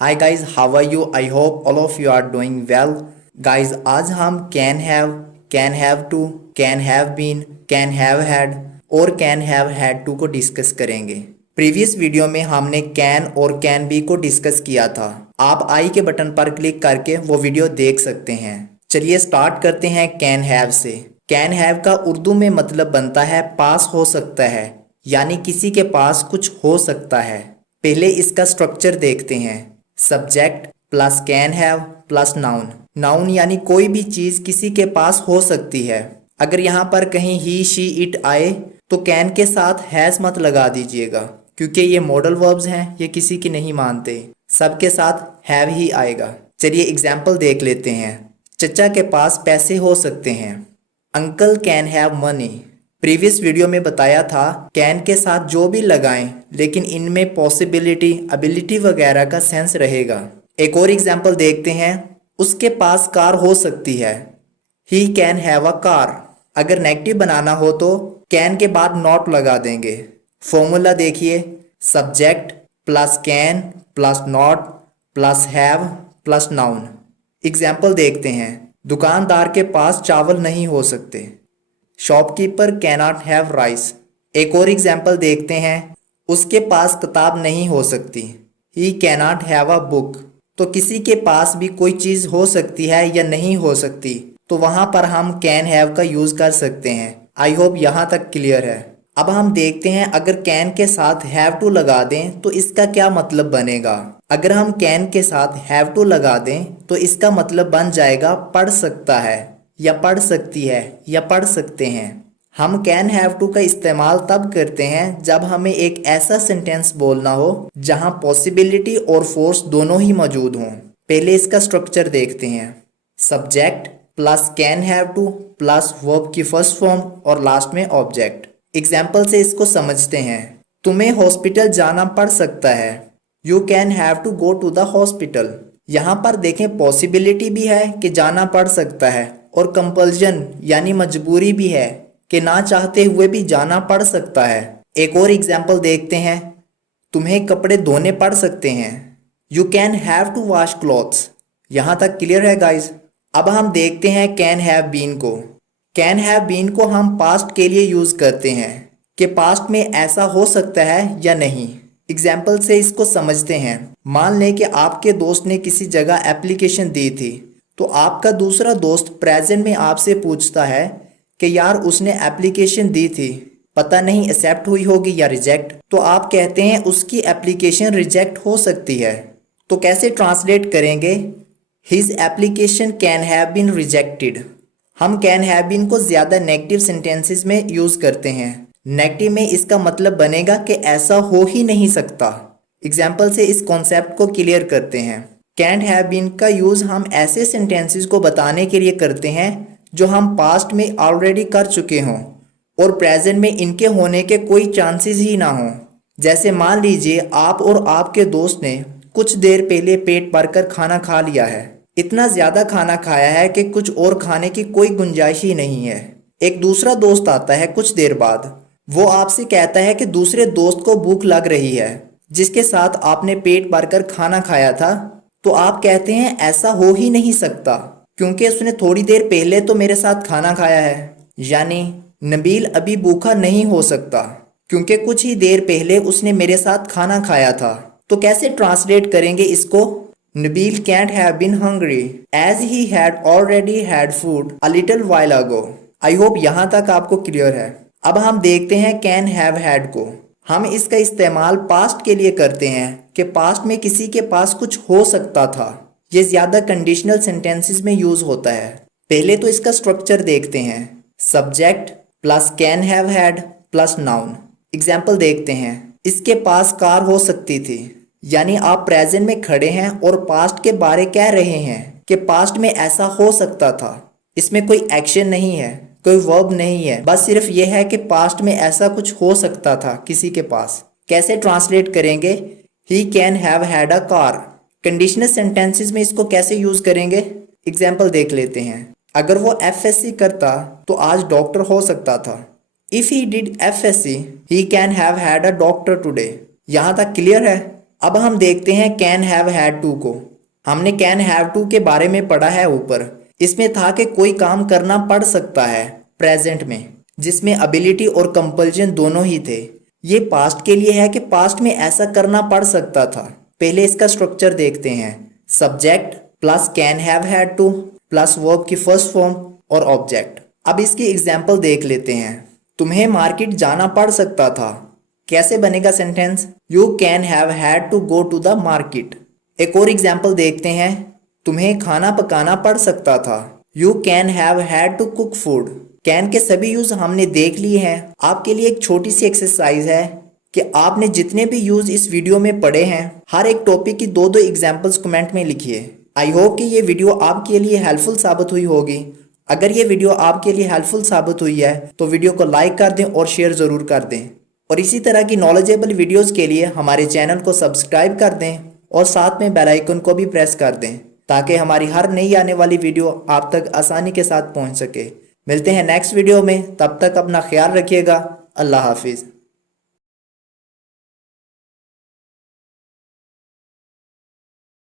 Hi guys, how are you? I hope all of you are doing well. Guys, आज हम can have to, can have been, can have had और can have had to को discuss करेंगे। Previous video में हमने can और can be को discuss किया था। आप आई के बटन पर क्लिक करके वो वीडियो देख सकते हैं। चलिए स्टार्ट करते हैं कैन हैव से। कैन हैव का उर्दू में मतलब बनता है पास हो सकता है, यानी किसी के पास कुछ हो सकता है। पहले इसका स्ट्रक्चर देखते हैं। Subject plus can have plus noun. Noun यानी कोई भी चीज किसी के पास हो सकती है। अगर यहाँ पर कहीं ही शी इट आए तो कैन के साथ हैज मत लगा दीजिएगा, क्योंकि ये मॉडल वर्ब्स हैं, ये किसी की नहीं मानते। सबके साथ हैव ही आएगा। चलिए एग्जाम्पल देख लेते हैं। चचा के पास पैसे हो सकते हैं। Uncle can have money. Previous video में बताया था कैन के साथ जो भी लगाएं, लेकिन इनमें पॉसिबिलिटी, एबिलिटी वगैरह का सेंस रहेगा। एक और एग्जांपल देखते हैं। उसके पास कार हो सकती है। He can have a car. अगर नेगेटिव बनाना हो तो कैन के बाद नॉट लगा देंगे। फॉर्मूला देखिए, subject plus can plus not plus have plus noun. Example देखते हैं। दुकानदार के पास चावल नहीं हो सकते। Shopkeeper cannot have rice. एक और एग्जाम्पल देखते हैं। उसके पास किताब नहीं हो सकती। ही कैनॉट हैव अ बुक। तो किसी के पास भी कोई चीज़ हो सकती है या नहीं हो सकती, तो वहां पर हम कैन हैव का यूज़ कर सकते हैं। आई होप यहाँ तक क्लियर है। अब हम देखते हैं, अगर कैन के साथ हैव टू लगा दें तो इसका क्या मतलब बनेगा। अगर हम कैन के साथ हैव टू लगा दें तो इसका मतलब बन जाएगा पढ़ सकता है, या पढ़ सकती है, या पढ़ सकते हैं। हम कैन हैव टू का इस्तेमाल तब करते हैं जब हमें एक ऐसा सेंटेंस बोलना हो जहां पॉसिबिलिटी और फोर्स दोनों ही मौजूद हों। पहले इसका स्ट्रक्चर देखते हैं। Subject plus can have two plus verb की फर्स्ट फॉर्म और लास्ट में ऑब्जेक्ट। एग्जाम्पल से इसको समझते हैं। तुम्हें हॉस्पिटल जाना पड़ सकता है। You can have to go to the hospital. यहाँ पर देखें, पॉसिबिलिटी भी है कि जाना पड़ सकता है, और कंपल्जन यानी मजबूरी भी है कि ना चाहते हुए भी जाना पड़ सकता है। एक और एग्जाम्पल देखते हैं। तुम्हें कपड़े धोने पड़ सकते हैं। You can have to wash clothes. यहाँ तक क्लियर है गाइज। अब हम देखते हैं कैन हैव बीन को। कैन हैव बीन को हम पास्ट के लिए यूज करते हैं कि पास्ट में ऐसा हो सकता है या नहीं। एग्जाम्पल से इसको समझते हैं। मान लें कि आपके दोस्त ने किसी जगह एप्लीकेशन दी थी, तो आपका दूसरा दोस्त प्रेजेंट में आपसे पूछता है कि यार उसने एप्लीकेशन दी थी, पता नहीं एक्सेप्ट हुई होगी या रिजेक्ट। तो आप कहते हैं उसकी एप्लीकेशन रिजेक्ट हो सकती है। तो कैसे ट्रांसलेट करेंगे? His application can have been rejected. हम कैन हैव बीन को ज्यादा नेगेटिव सेंटेंसेस में यूज करते हैं। नेगेटिव में इसका मतलब बनेगा कि ऐसा हो ही नहीं सकता। एग्जाम्पल से इस कॉन्सेप्ट को क्लियर करते हैं। कैंट हैव बीन का यूज हम ऐसे सेंटेंसेस को बताने के लिए करते हैं जो हम पास्ट में ऑलरेडी कर चुके हों और प्रेजेंट में इनके होने के कोई चांसेस ही ना हो। जैसे मान लीजिए आप और आपके दोस्त ने कुछ देर पहले पेट भरकर खाना खा लिया है। इतना ज्यादा खाना खाया है कि कुछ और खाने की कोई गुंजाइश ही नहीं है। एक दूसरा दोस्त आता है कुछ देर बाद। वो आपसे कहता है कि दूसरे दोस्त को भूख लग रही है जिसके साथ आपने पेट भरकर खाना खाया था। तो आप कहते हैं ऐसा हो ही नहीं सकता, क्योंकि उसने थोड़ी देर पहले तो मेरे साथ खाना खाया है। यानी नबील अभी भूखा नहीं हो सकता, क्योंकि कुछ ही देर पहले उसने मेरे साथ खाना खाया था। तो कैसे ट्रांसलेट करेंगे इसको? Nabeel can't have been hungry as he had already had food a little while ago. I hope यहाँ तक आपको क्लियर है। अब हम देखते हैं कैन हैव हैड को। हम इसका इस्तेमाल पास्ट के लिए करते हैं कि पास्ट में किसी के पास कुछ हो सकता था। ये ज्यादा कंडीशनल सेंटेंसेस में यूज होता है। पहले तो इसका स्ट्रक्चर देखते हैं। Subject plus can have had plus noun. Example देखते हैं। इसके पास कार हो सकती थी, यानी आप प्रेजेंट में खड़े हैं और पास्ट के बारे कह रहे हैं कि पास्ट में ऐसा हो सकता था। इसमें कोई एक्शन नहीं है, कोई वर्ब नहीं है, बस सिर्फ यह है कि पास्ट में ऐसा कुछ हो सकता था किसी के पास। कैसे ट्रांसलेट करेंगे? He can have had a car. Conditional sentences में इसको कैसे यूज करेंगे? एग्जाम्पल देख लेते हैं। अगर वो एफएससी करता तो आज डॉक्टर हो सकता था। If he did FSc he can have had a doctor today. यहाँ तक क्लियर है। अब हम देखते हैं कैन हैव हैड टू को। हमने कैन हैव टू के बारे में पढ़ा है ऊपर। इसमें था कि कोई काम करना पड़ सकता है प्रेजेंट में, जिसमें एबिलिटी और कंपल्जन दोनों ही थे। ये पास्ट के लिए है कि पास्ट में ऐसा करना पड़ सकता था। पहले इसका स्ट्रक्चर देखते हैं। Subject plus can have had two plus verb की फर्स्ट फॉर्म और ऑब्जेक्ट। अब इसकी एग्जाम्पल देख लेते हैं। तुम्हें मार्केट जाना पड़ सकता था। कैसे बनेगा sentence? You can have had to go to the market. एक और एग्जाम्पल देखते हैं। तुम्हें खाना पकाना पड़ सकता था। You can have had to cook food. Can के सभी यूज हमने देख लिए हैं। आपके लिए एक छोटी सी एक्सरसाइज है कि आपने जितने भी यूज इस वीडियो में पढ़े हैं, हर एक टॉपिक की दो दो एग्जाम्पल्स कमेंट में लिखिए। आई होप कि ये वीडियो आपके लिए हेल्पफुल साबित हुई होगी। अगर ये वीडियो आपके लिए हेल्पफुल साबित हुई है तो वीडियो को लाइक कर दें और शेयर ज़रूर कर दें। और इसी तरह की नॉलेजेबल वीडियोस के लिए हमारे चैनल को सब्सक्राइब कर दें और साथ में बेल आइकन को भी प्रेस कर दें, ताकि हमारी हर नई आने वाली वीडियो आप तक आसानी के साथ पहुंच सके। मिलते हैं नेक्स्ट वीडियो में, तब तक अपना ख्याल रखिएगा। अल्लाह हाफिज़।